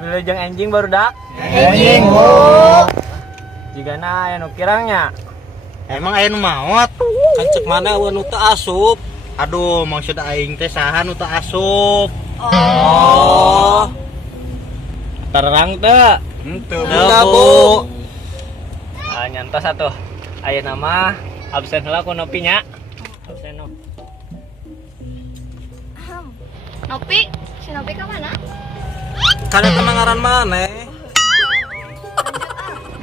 Wilujeng enjing baru dak. Enjing bu. Jigana aya nu kirangnya. Emang aya nu maot? Kan cek mana anu teu asup. Aduh, maksud aing teh saha nu teu asup? Oh. Terang teu. Henteu Enggak, bu. Nyantos atuh. Aya nama absen heula ku Nopi nya. Absen no. Nopi, si Nopi ke mana? Kan eta mah ngaran maneh.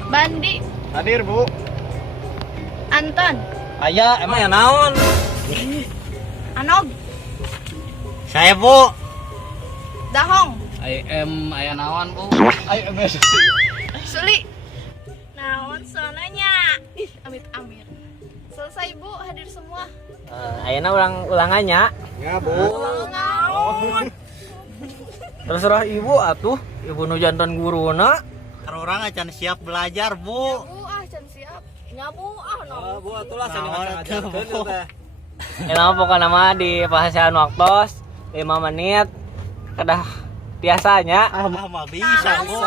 Bandi, Hadir bu. Anton, Aya emang ya naon? Anog, Saya bu. Dahong, Aya naon, Bu? Suli. Naon sonanya? Ih, amit-amit. Selesai Bu, hadir semua. Ayeuna ulangannya. Ya bu. Naon? Terserah ibu atuh. Ibu nu jantan guruna. Orang acan siap belajar bu. Bu can siap. Nyabu no. Bu atulah seni Naon ngajar-ngajarkeun atuh, Bu? teh. Enak pokoknya mah di pahasan waktos 5 menit. Kedah biasanya. Mah bisa bu.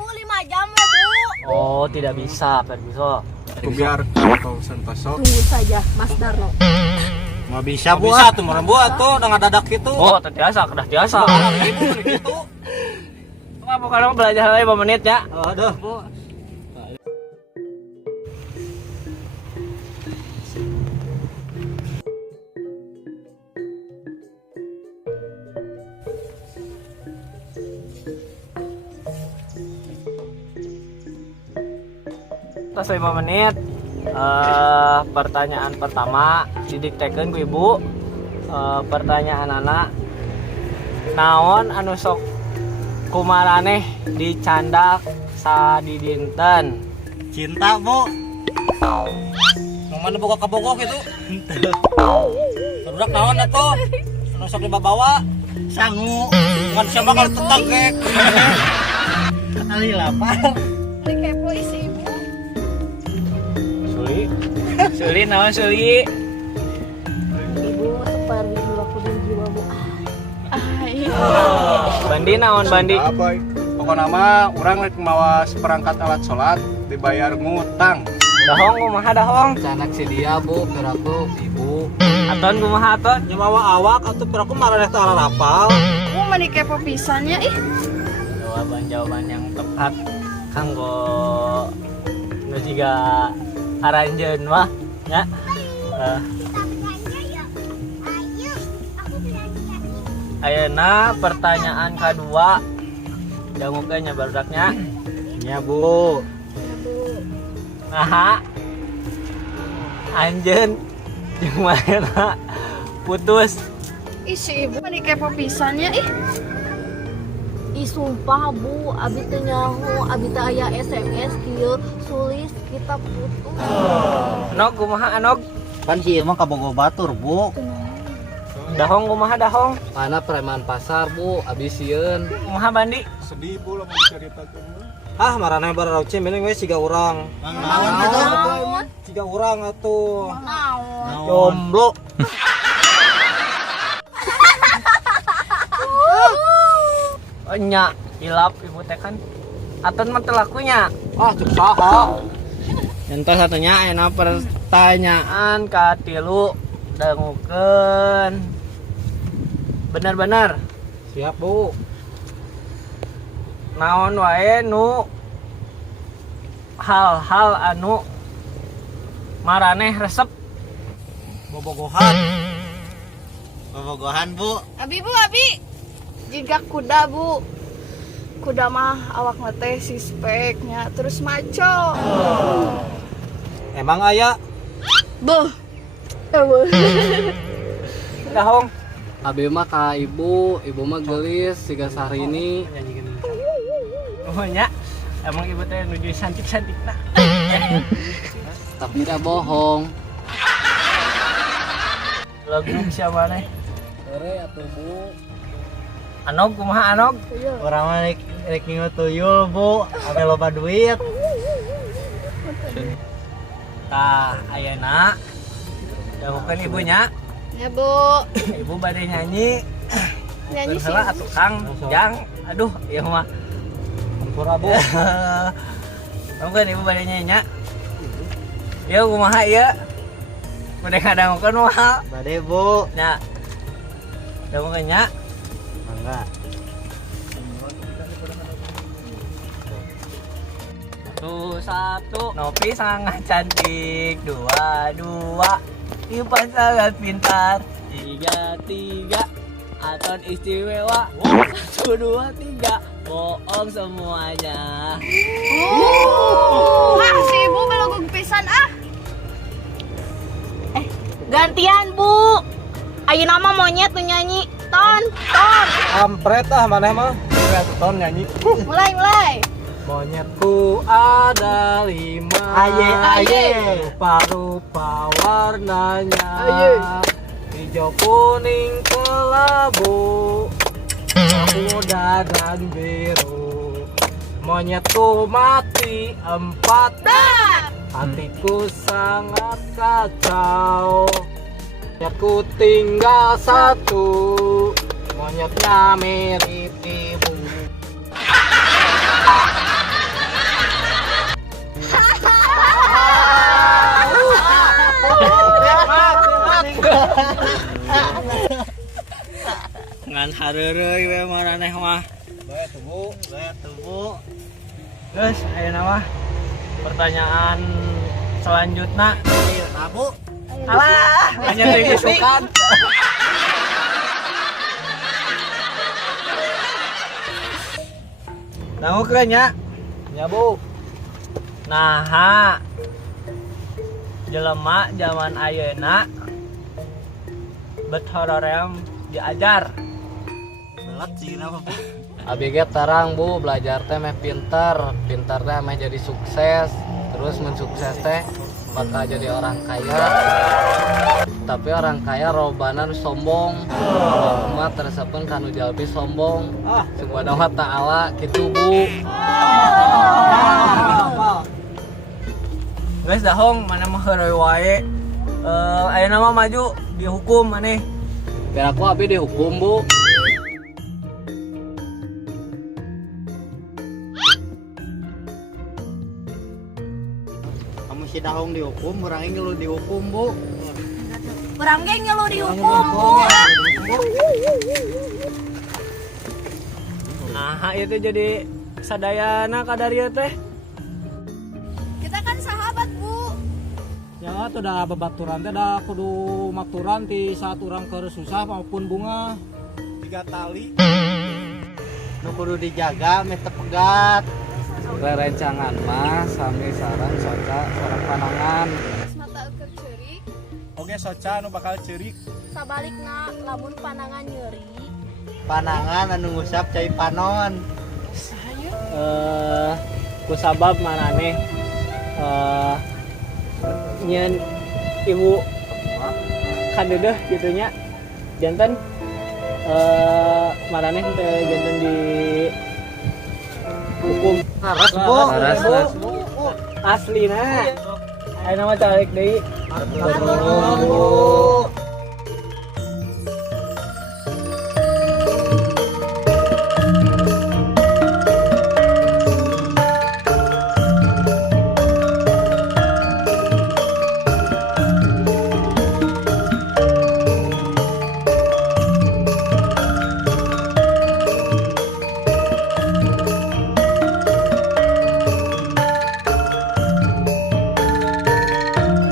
Bu 5 jam ya Bu. Oh, tidak bisa, Ferguson. Kubiarkan kau sentoso. Tunggu saja, Mas Darno. Mah bisa bu. Bisa tuh meureun Bu atuh da ngadadak kitu. Oh, terbiasa, kedah biasa. Ibu kitu. Apa pokoknya mah belajar heula 5 menit ya. Aduh, Bu. Tos 5 menit. Pertanyaan pertama didiktekeun ku ibu. Pertanyaan anak, naon anu sok kumaraneh dicandak sadidinten? Cinta bu. Yang mana bogok-bogok itu? Budak naon atuh? Anu sok dibawa. Sangu. Ngan siapa kalau tetegek. Ali lapar. Ini kepo isi Ibu. Suli. Suli naon Suli? Ibu seperti aku dan jiwa Bu. Bandi naon Bandi? Boy. Pokoknya mah orang rek mawa seperangkat alat sholat dibayar ngutang. Dahong kumaha dahong? Canak si dia Bu, piraku ibu. Aton kumaha aton? Nyawa awak atuh piraku marane teu arapal. Bu mani kepo pisannya ih. Jawaban yang tepat kanggo nu jiga aranjeun mah nya. Ayeuna pertanyaan kedua dangukeun nya barudaknya. Ya bu. Naha anjeun jeung manehna putus. Ih si Ibu mani kepo pisannya ih. Ih sumpah Bu, abi teh nyaho, abi teh aya SMS kieu sulis kita putus. Nog kumaha Nog? Kan si emang kabogo batur bu. Dahong kumaha dahong? Mana preman pasar Bu, abis sieun. Kumaha Bandi? Sedih bu lamun diceritakeun. Ah, marane bararauce mending we siga urang. Naon itu? Siga urang atuh. Naon? Jomblo. Nya hilap ibu teh kan. Aton mah teu lakunya. Ah, cek saha? Entos satunya ayeuna pertanyaan katilu dangukeun. Bener-bener Siap Bu. naon wae nu hal-hal anu maraneh resep? Bobogohan. Bobogohan bu. Abi Bu, abi. Jika kuda Bu. Kuda mah awak teh sispeknya terus maco. Emang aya Beuh. Dahong. abi mah ka ibu mah gelis siga Sahrini. Oh nya emang ibu teh nuju cantik-cantik nah. Tapi tidak bohong. Lagu siapa nih? Sore atau Bu? Anog kumaha Anog? Orang mah rek nginget tuyul bu, ame loba duit. Tah ayeuna dawukeun ibunya. Ya Bu. Ibu bade nyanyi. Nyanyi sih. Heula atuh Kang, jang. Aduh, ieu mah. Ampura Bu. Mungkin ibu bade nyanyi nya. Ieu kumaha ieu? Bade ngadangukeun mah. Bade bu. Nya. Dawukeun nya. Mangga. Satu, Nopi sangat cantik. Dua, Ipan sangat pintar. Tiga, Aton istimewa. 1, 2, 3, bohong semuanya. Si Ibu belogog pisan ah. Gantian Bu. Ayeuna mah monyet nu nyanyi. Ton. Kampret ah maneh mah. Ton nyanyi. Mulai. Monyetku ada 5. Aye. Rupa-rupa warnanya. Aye. Hijau, kuning, kelabu, muda dan biru. Monyetku mati 4. Hatiku sangat kacau. Monyetku tinggal 1. Monyetnya mirip ibu. Ngan hareureuy we maraneh mah. Bae tuh bu. Geus ayeuna mah pertanyaan selanjutnya. Ayo bu. Alah, hanya disukan. Dangukeun nya. Ya Bu. Nah, jelema zaman ayeuna bet hoream diajar. Belat sih nama bu. Abi ge tarang Bu, belajar teh meh pinter teh meh jadi sukses, terus mensukses teh bakal jadi orang kaya. Tapi orang kaya robanan sombong. Cuma tersepun kanu jalmi sombong. Subhanahu wa ta'ala kitu Bu. Guys, dahong mana mah heureuy wae. Ayeuna mah maju dihukum maneh. Biar aku abi dihukum Bu. Kamu si dahong dihukum, orang ini lu dihukum bu. Urang ge ngeulu dihukum Bu. Nah, itu jadi sadayana kadarieu teh. Kita kan sahabat Bu. Ya tuh dah babaturan teh dah kudu maturan ti saat orang keur susah maupun bunga. 3 tali. Nu kudu dijaga, meh tepegat. Rerencangan mah sami sareng soca sareng panangan. Mata keur ceurik, Oke soca nu bakal ceurik. sabalikna lamun panangan nyeri. Panangan anu ngusap cai panon. Kusabab mananeh nyen ibu kadeudeung kitu nya. Janten mananeh teh janten di hukum Haras bu. Haras, haras. aslina. Ayeuna mah calik deui. Bu.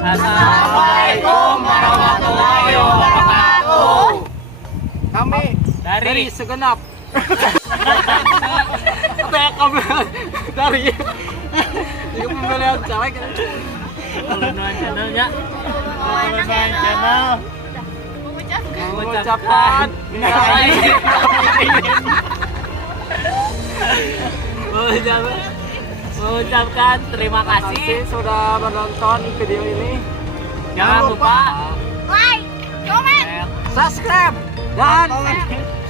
Assalamualaikum warahmatullahi wabarakatuh. Kami Dari segenap. apa ya kamu dari Ieu pembelian cewek. Nuan channelnya. Nuan channel. Mengucapkan mengucapkan terima kasih sudah menonton video ini. jangan lupa Like, comment. Subscribe dan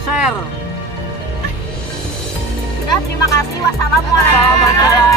share. Udah, terima kasih. Wassalamualaikum. Selamat